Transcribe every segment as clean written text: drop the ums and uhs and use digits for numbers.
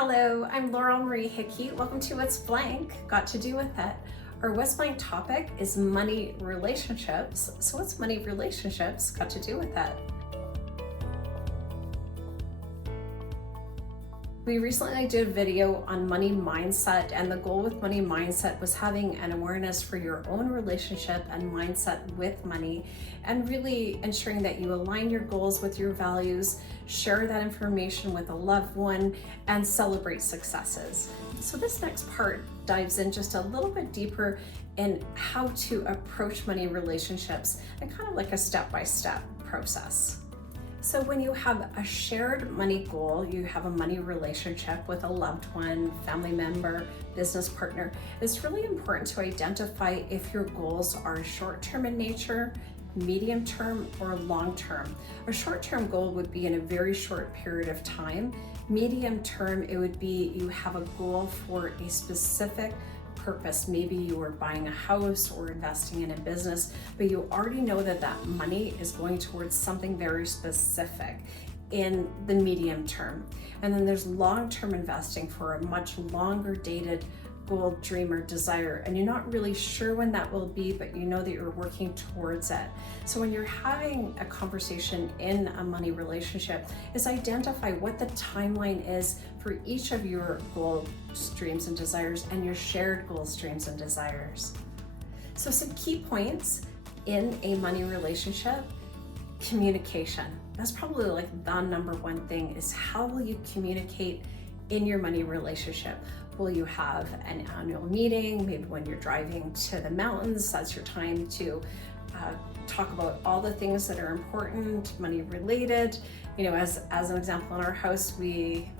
Hello, I'm Laurel Marie Hickey. Welcome to What's Blank Got to Do with It. Our What's Blank topic is money relationships. So what's money relationships got to do with it? We recently did a video on money mindset, and the goal with money mindset was having an awareness for your own relationship and mindset with money, and really ensuring that you align your goals with your values, share that information with a loved one, and celebrate successes. So this next part dives in just a little bit deeper in how to approach money relationships and kind of like a step-by-step process. So when you have a shared money goal, you have a money relationship with a loved one, family member, business partner, it's really important to identify if your goals are short-term in nature, medium-term, or long-term. A short-term goal would be in a very short period of time. Medium-term, it would be you have a goal for a specific purpose. Maybe you are buying a house or investing in a business, but you already know that that money is going towards something very specific in the medium term. And then there's long-term investing for a much longer dated goal, dream, or desire, and you're not really sure when that will be, but you know that you're working towards it. So when you're having a conversation in a money relationship, is identify what the timeline is for each of your goals, dreams, and desires, and your shared goals, dreams, and desires. So some key points in a money relationship: communication. That's probably like the number one thing, is how will you communicate in your money relationship? Will you have an annual meeting? Maybe when you're driving to the mountains, that's your time to talk about all the things that are important, money related. You know, as an example, in our house, we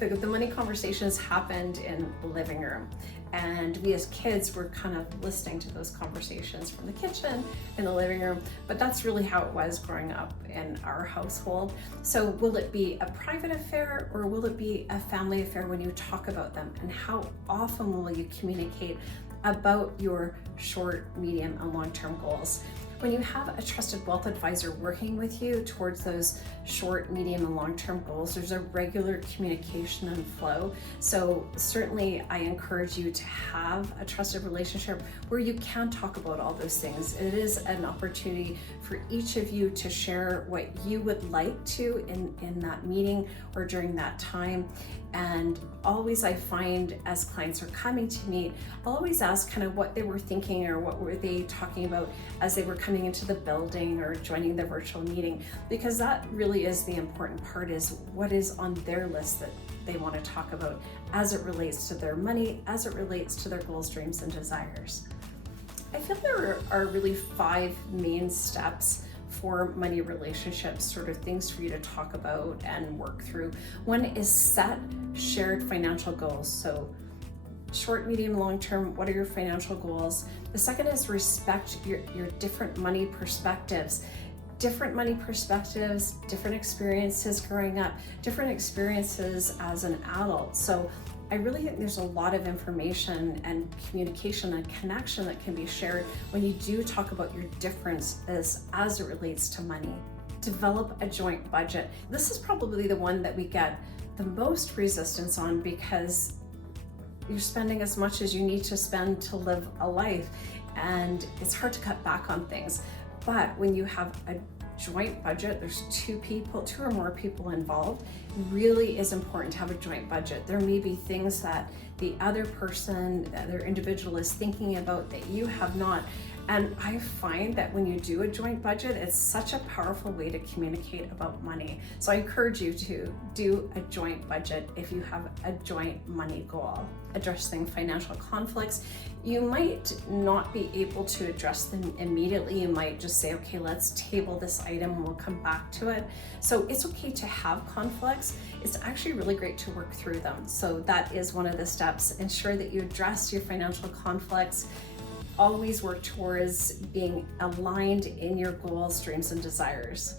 the money conversations happened in the living room, and we as kids were kind of listening to those conversations from the kitchen in the living room, but that's really how it was growing up in our household. So will it be a private affair, or will it be a family affair when you talk about them? And how often will you communicate about your short, medium, and long-term goals? When you have a trusted wealth advisor working with you towards those short, medium, and long-term goals, there's a regular communication and flow. So certainly I encourage you to have a trusted relationship where you can talk about all those things. It is an opportunity for each of you to share what you would like to in that meeting or during that time. And always, I find as clients are coming to me, I'll always ask kind of what they were thinking or what were they talking about as they were coming into the building or joining the virtual meeting, because that really is the important part, is what is on their list that they want to talk about as it relates to their money, as it relates to their goals, dreams, and desires. I feel there are really 5 main steps for money relationships, sort of things for you to talk about and work through. One is set shared financial goals. So short, medium, long term, what are your financial goals? The second is respect your different money perspectives. Different money perspectives, different experiences growing up, different experiences as an adult. So I really think there's a lot of information and communication and connection that can be shared when you do talk about your differences as it relates to money. Develop a joint budget. This is probably the one that we get the most resistance on, because you're spending as much as you need to spend to live a life, and it's hard to cut back on things. But when you have a joint budget, there's 2 or more people involved, it really is important to have a joint budget. There may be things that the other person, the other individual is thinking about that you have not. And I find that when you do a joint budget, it's such a powerful way to communicate about money. So I encourage you to do a joint budget if you have a joint money goal. Addressing financial conflicts. You might not be able to address them immediately. You might just say, okay, let's table this item and we'll come back to it. So it's okay to have conflicts. It's actually really great to work through them. So that is one of the steps. Ensure that you address your financial conflicts. Always work towards being aligned in your goals, dreams, and desires.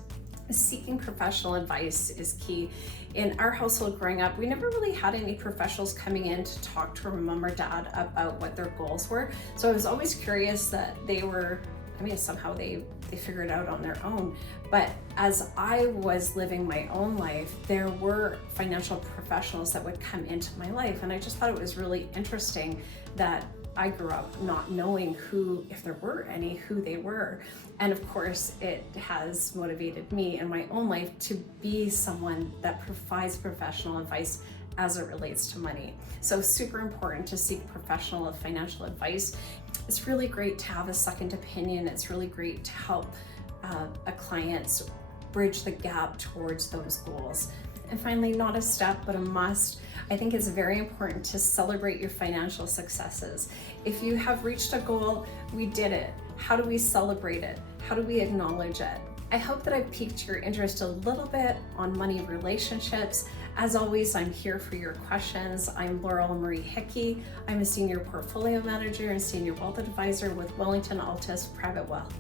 Seeking professional advice is key. In our household growing up, we never really had any professionals coming in to talk to our mom or dad about what their goals were. So I was always curious that they were I mean, somehow they figure it out on their own. But as I was living my own life, there were financial professionals that would come into my life. And I just thought it was really interesting that I grew up not knowing who, if there were any, who they were. And of course, it has motivated me in my own life to be someone that provides professional advice as it relates to money. So super important to seek professional financial advice. It's really great to have a second opinion. It's really great to help a client bridge the gap towards those goals. And finally, not a step, but a must. I think it's very important to celebrate your financial successes. If you have reached a goal, we did it. How do we celebrate it? How do we acknowledge it? I hope that I've piqued your interest a little bit on money relationships. As always, I'm here for your questions. I'm Laurel Marie Hickey. I'm a senior portfolio manager and senior wealth advisor with Wellington Altus Private Wealth.